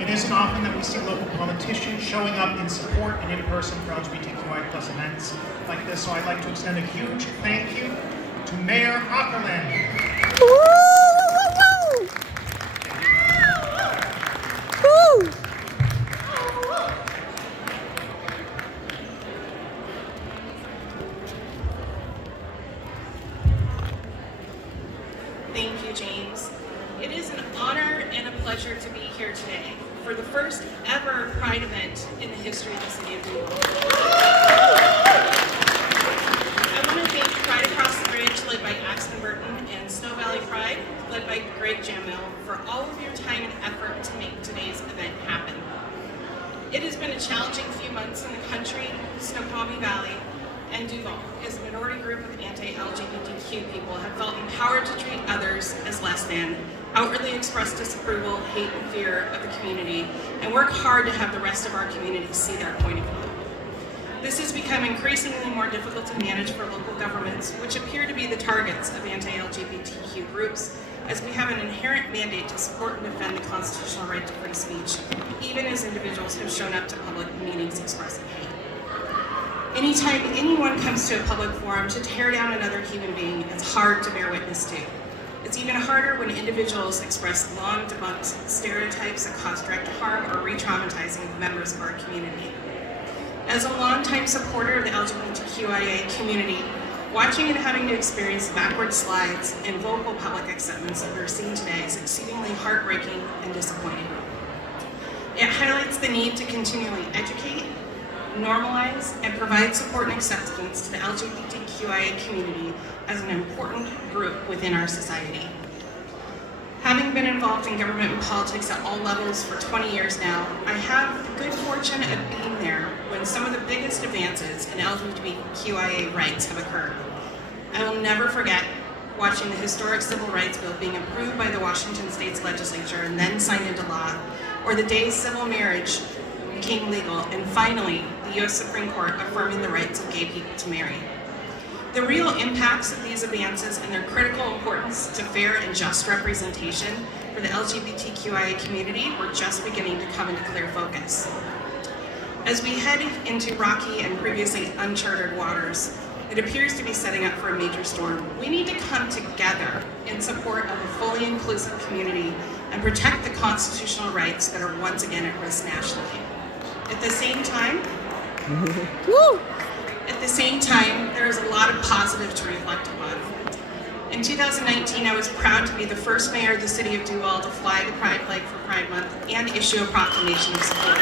It isn't often that we see local politicians showing up in support and in person for LGBTQI plus events like this, so I'd like to extend a huge thank you to Mayor Ockerlander. Thank you, James. It is an honor and a pleasure to be here today for the first ever Pride event in the history of the city of Duvall. I want to thank Pride Across the Bridge, led by Axton Burton, and Snow Valley Pride, led by Greg Jamil, for all of your time and effort to make today's event happen. It has been a challenging few months in the country, Snoqualmie Valley, and Duvall, as a minority group of anti-LGBTQ people have felt empowered to treat others as less than, outwardly express disapproval, hate, and fear of the community, and work hard to have the rest of our community see their point of view. This has become increasingly more difficult to manage for local governments, which appear to be the targets of anti-LGBTQ groups, as we have an inherent mandate to support and defend the constitutional right to free speech, even as individuals have shown up to public meetings expressing hate. Anytime anyone comes to a public forum to tear down another human being, it's hard to bear witness to. It's even harder when individuals express long-debunked stereotypes that cause direct harm or re-traumatizing members of our community. As a longtime supporter of the LGBTQIA community, watching and having to experience backward slides and vocal public acceptance that we're seeing today is exceedingly heartbreaking and disappointing. It highlights the need to continually educate, normalize, and provide support and acceptance to the LGBTQIA community as an important group within our society. Having been involved in government and politics at all levels for 20 years now, I have the good fortune of being there when some of the biggest advances in LGBTQIA rights have occurred. I will never forget watching the historic civil rights bill being approved by the Washington State's legislature and then signed into law, or the day civil marriage became legal, and finally, the U.S. Supreme Court affirming the rights of gay people to marry. The real impacts of these advances and their critical importance to fair and just representation for the LGBTQIA community were just beginning to come into clear focus. As we head into rocky and previously uncharted waters, it appears to be setting up for a major storm. We need to come together in support of a fully inclusive community and protect the constitutional rights that are once again at risk nationally. At the same time, there is a lot of positive to reflect upon. In 2019, I was proud to be the first mayor of the city of Duvall to fly the Pride flag for Pride Month and issue a proclamation of support.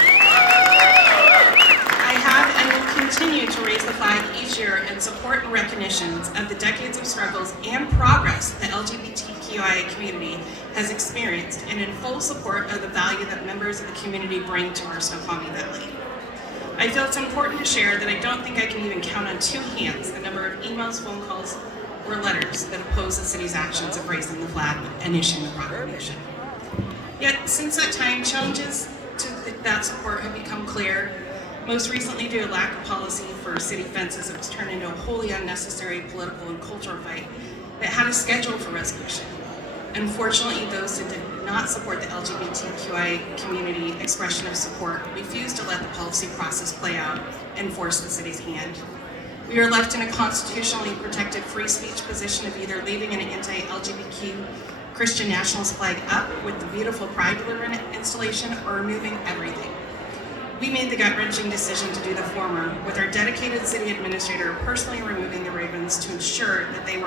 I have and will continue to raise the flag each year in support and recognitions of the decades of struggles and progress the LGBTQIA community has experienced, and in full support of the value that members of the community bring to our Snoqualmie Valley. I feel it's important to share that I don't think I can even count on two hands the number of emails, phone calls, or letters that oppose the city's actions of raising the flag and issuing the proclamation. Yet, since that time, challenges to that support have become clear, most recently due to lack of policy for city fences that was turned into a wholly unnecessary political and cultural fight that had a schedule for resolution. Unfortunately, those that did not support the LGBTQI community expression of support refused to let the policy process play out and force the city's hand. We are left in a constitutionally protected free speech position of either leaving an anti-LGBTQ Christian nationalist flag up with the beautiful Pride balloon installation or removing everything. We made the gut-wrenching decision to do the former, with our dedicated city administrator personally removing the ribbons to ensure that they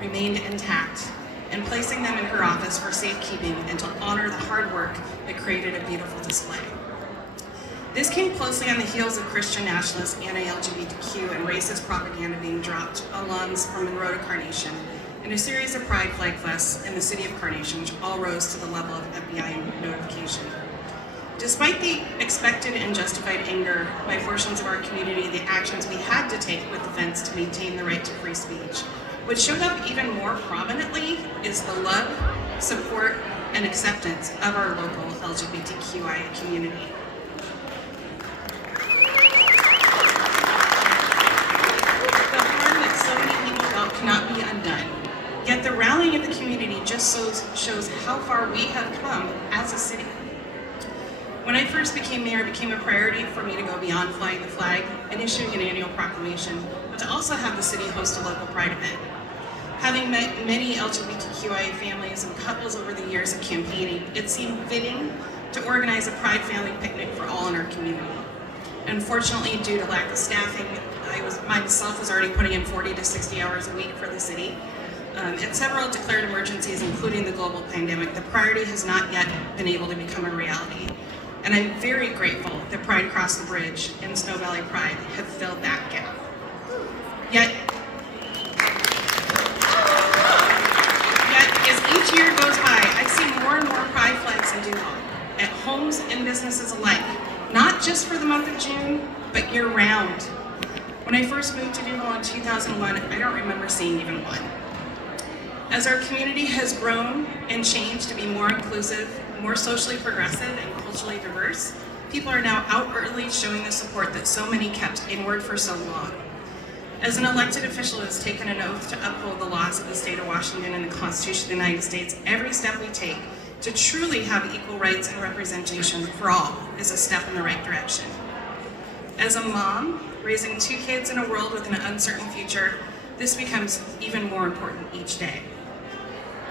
remained intact, and placing them in her office for safekeeping and to honor the hard work that created a beautiful display. This came closely on the heels of Christian nationalist, anti-LGBTQ, and racist propaganda being dropped on lawns from Monroe to Carnation, and a series of Pride Flag Fests in the city of Carnation, which all rose to the level of FBI notification. Despite the expected and justified anger by portions of our community, the actions we had to take with the fence to maintain the right to free speech, what showed up even more prominently is the love, support, and acceptance of our local LGBTQIA community. The harm that so many people felt cannot be undone. Yet the rallying of the community just shows how far we have come as a city. I first became mayor, it became a priority for me to go beyond flying the flag and issuing an annual proclamation, but to also have the city host a local pride event. Having met many LGBTQIA families and couples over the years of campaigning, it seemed fitting to organize a Pride Family Picnic for all in our community. Unfortunately, due to lack of staffing, myself was already putting in 40 to 60 hours a week for the city. And several declared emergencies, including the global pandemic, the priority has not yet been able to become a reality. And I'm very grateful that Pride Across the Bridge and Snow Valley Pride have filled that gap. Yet, as each year goes by, I see more and more Pride flags in Duvall, at homes and businesses alike, not just for the month of June, but year-round. When I first moved to Duvall in 2001, I don't remember seeing even one. As our community has grown and changed to be more inclusive, more socially progressive, and culturally diverse, people are now outwardly showing the support that so many kept inward for so long. As an elected official who has taken an oath to uphold the laws of the state of Washington and the Constitution of the United States, every step we take to truly have equal rights and representation for all is a step in the right direction. As a mom, raising 2 kids in a world with an uncertain future, this becomes even more important each day.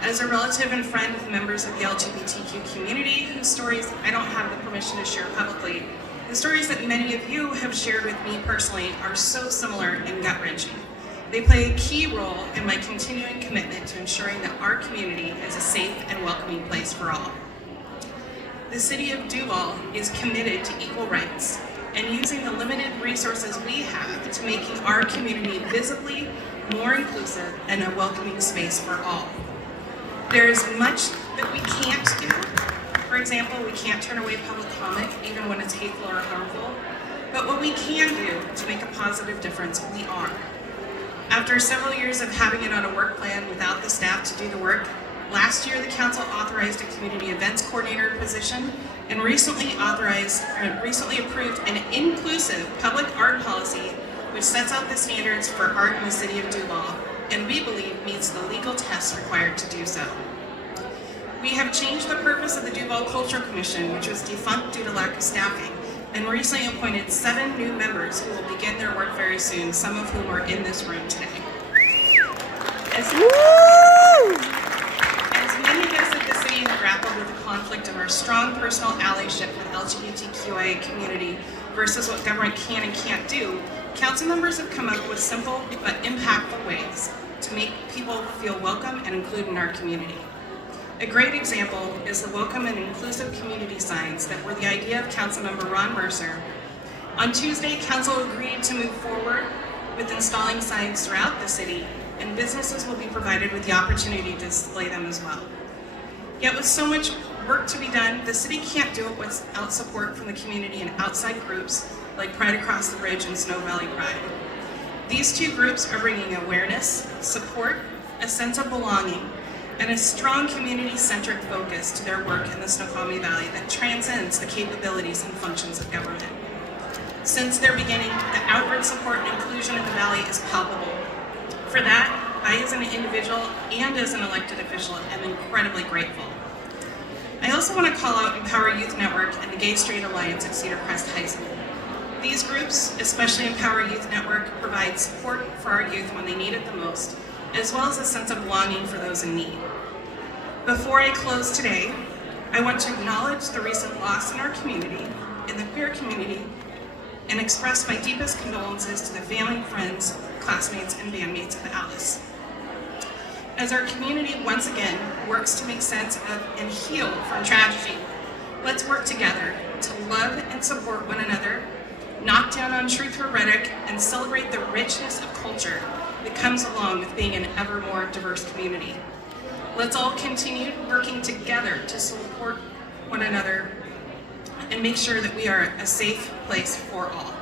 As a relative and friend of members of the LGBTQ community, whose stories I don't have the permission to share publicly, the stories that many of you have shared with me personally are so similar and gut-wrenching. They play a key role in my continuing commitment to ensuring that our community is a safe and welcoming place for all. The City of Duvall is committed to equal rights and using the limited resources we have to making our community visibly more inclusive and a welcoming space for all. There is much that we can't do. For example, we can't turn away public comment, even when it's hateful or harmful. But what we can do to make a positive difference, we are. After several years of having it on a work plan without the staff to do the work, last year the council authorized a community events coordinator position and recently approved an inclusive public art policy which sets out the standards for art in the city of Duvall, and we believe meets the legal tests required to do so. We have changed the purpose of the Duvall Cultural Commission, which was defunct due to lack of staffing, and recently appointed 7 new members who will begin their work very soon, some of whom are in this room today. As many of us at the city have grappled with the conflict of our strong personal allyship with the LGBTQIA community versus what government can and can't do, council members have come up with simple but impactful ways to make people feel welcome and included in our community. A great example is the welcome and inclusive community signs that were the idea of Councilmember Ron Mercer. On Tuesday, council agreed to move forward with installing signs throughout the city, and businesses will be provided with the opportunity to display them as well. Yet with so much work to be done, the city can't do it without support from the community and outside groups like Pride Across the Bridge and Snow Valley Pride. These 2 groups are bringing awareness, support, a sense of belonging, and a strong community-centric focus to their work in the Snoqualmie Valley that transcends the capabilities and functions of government. Since their beginning, the outward support and inclusion in the Valley is palpable. For that, I as an individual and as an elected official am incredibly grateful. I also want to call out Empower Youth Network and the Gay Straight Alliance at Cedar Crest High School. These groups, especially Empower Youth Network, provide support for our youth when they need it the most, as well as a sense of belonging for those in need. Before I close today, I want to acknowledge the recent loss in our community, in the queer community, and express my deepest condolences to the family, friends, classmates, and bandmates of Alice. As our community once again works to make sense of and heal from tragedy, let's work together to love and support one another, knock down untruth rhetoric, and celebrate the richness of culture that comes along with being an ever more diverse community. Let's all continue working together to support one another and make sure that we are a safe place for all.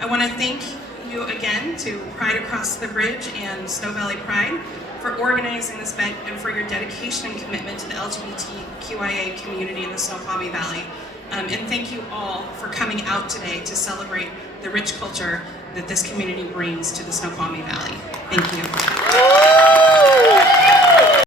I want to thank you again to Pride Across the Bridge and Snow Valley Pride for organizing this event and for your dedication and commitment to the LGBTQIA community in the Snoqualmie Valley. And thank you all for coming out today to celebrate the rich culture that this community brings to the Snoqualmie Valley. Thank you.